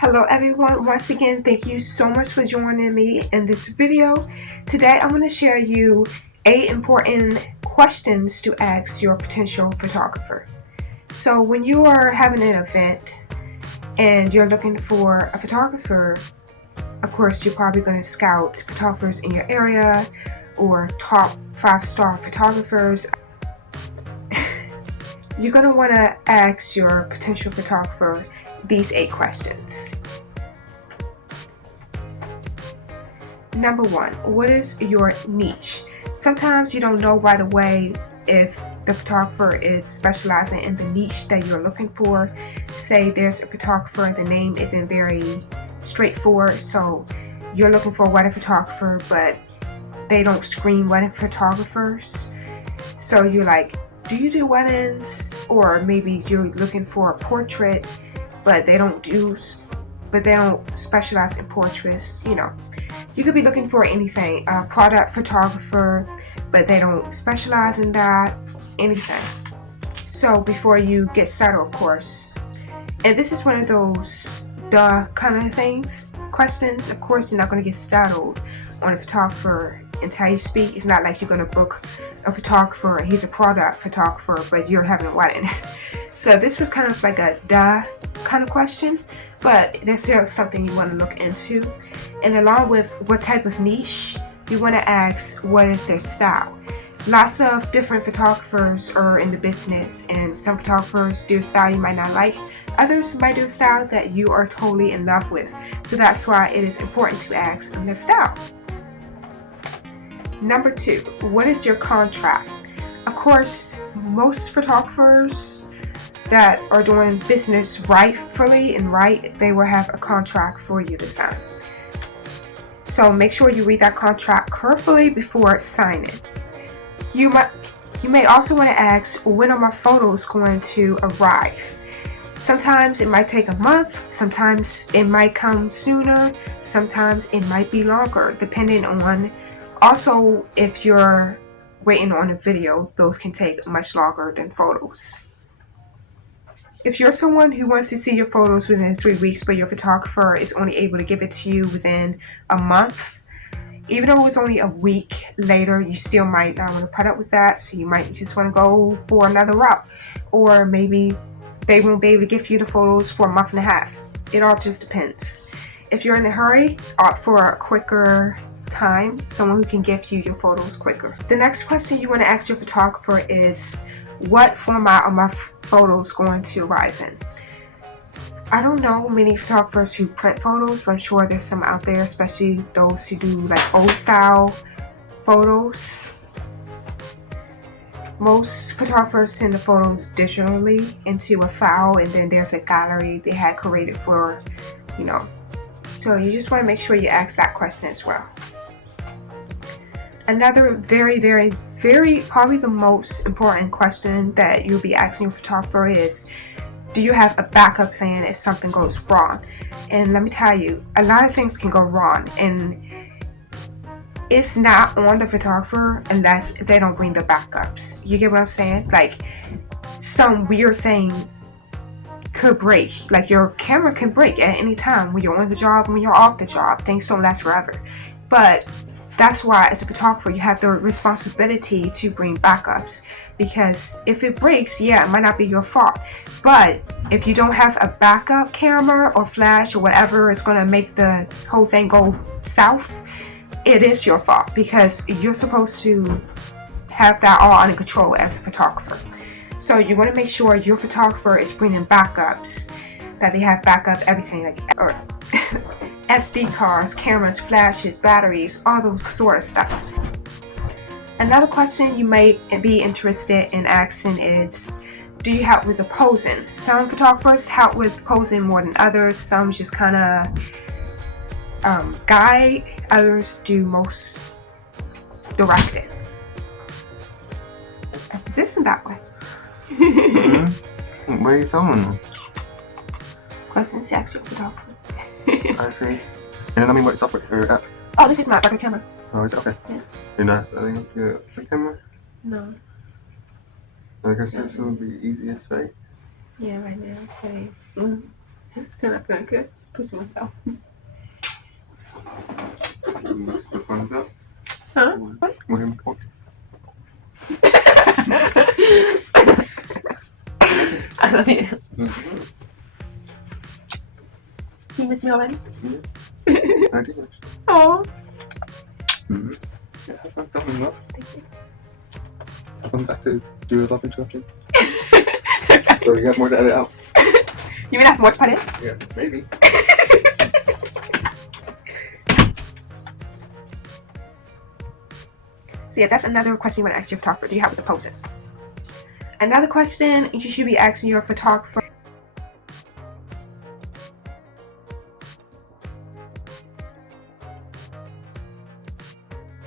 Hello everyone, once again thank you so much for joining me in this video. Today I'm going to share you 8 important questions to ask your potential photographer. So when you are having an event and you're looking for a photographer, of course you're probably going to scout photographers in your area or top 5-star photographers. You're going to want to ask your potential photographer these 8 questions. Number 1, what is your niche? Sometimes you don't know right away if the photographer is specializing in the niche that you're looking for. Say there's a photographer, the name isn't very straightforward, so you're looking for a wedding photographer, but they don't screen wedding photographers. So you're like, do you do weddings? Or maybe you're looking for a portrait, but they don't specialize in portraits. You could be looking for anything, a product photographer, but they don't specialize in that, anything. So before you get settled, of course, and this is one of those kind of questions, of course you're not going to get settled on a photographer until you speak. It's not like you're going to book a photographer and he's a product photographer, but you're having a wedding. So this was kind of like a kind of question, but there's still something you want to look into. And along with what type of niche, you want to ask what is their style. Lots of different photographers are in the business, and some photographers do a style you might not like. Others might do a style that you are totally in love with. So that's why it is important to ask on the style. Number 2, what is your contract? Of course, most photographers that are doing business rightfully and right, they will have a contract for you to sign. So make sure you read that contract carefully before signing. You may also want to ask, when are my photos going to arrive? Sometimes it might take a month, sometimes it might come sooner, sometimes it might be longer, depending on, also if you're waiting on a video, those can take much longer than photos. If you're someone who wants to see your photos within 3 weeks, but your photographer is only able to give it to you within a month, even though it's only a week later, you still might not want to put up with that. So you might just want to go for another route. Or maybe they won't be able to give you the photos for a month and a half. It all just depends. If you're in a hurry, opt for a quicker time, someone who can give you your photos quicker. The next question you want to ask your photographer is, what format are my photos going to arrive in? I don't know many photographers who print photos, but I'm sure there's some out there, especially those who do like old style photos. Most photographers send the photos digitally into a file, and then there's a gallery they had created for, So you just want to make sure you ask that question as well. Another very, very, very, probably the most important question that you'll be asking your photographer is, do you have a backup plan if something goes wrong? And let me tell you, a lot of things can go wrong, and it's not on the photographer unless they don't bring the backups. You get what I'm saying? Like, some weird thing could break. Like, your camera can break at any time when you're on the job, when you're off the job. Things don't last forever. But that's why, as a photographer, you have the responsibility to bring backups, because if it breaks, yeah, it might not be your fault. But if you don't have a backup camera or flash or whatever is going to make the whole thing go south, it is your fault, because you're supposed to have that all under control as a photographer. So you want to make sure your photographer is bringing backups, that they have backup everything, like SD cards, cameras, flashes, batteries, all those sort of stuff. Another question you may be interested in asking is, do you help with the posing? Some photographers help with posing more than others. Some just kind of guide. Others do most directing. Is this in that way? Mm-hmm. Where are you filming? Questions to ask your photographer. I see. And I mean, what software or app? Oh, this is my regular camera. Oh, is it? Okay. Yeah. You're not setting up your camera? No. I guess this would be easiest way. Yeah, right now. Okay. It's kind of feeling good. Just pushing myself. What fun is that? Huh? What? I love you. Mm-hmm. You miss me already? I did. Oh. Mm-hmm. Yeah, have fun filming love. Thank you. I'll come back to do a love interruption. So you have more to edit out. You mean I have more to put in? Yeah, maybe. So yeah, that's another question you want to ask your photographer. Do you have a deposit? Another question you should be asking your photographer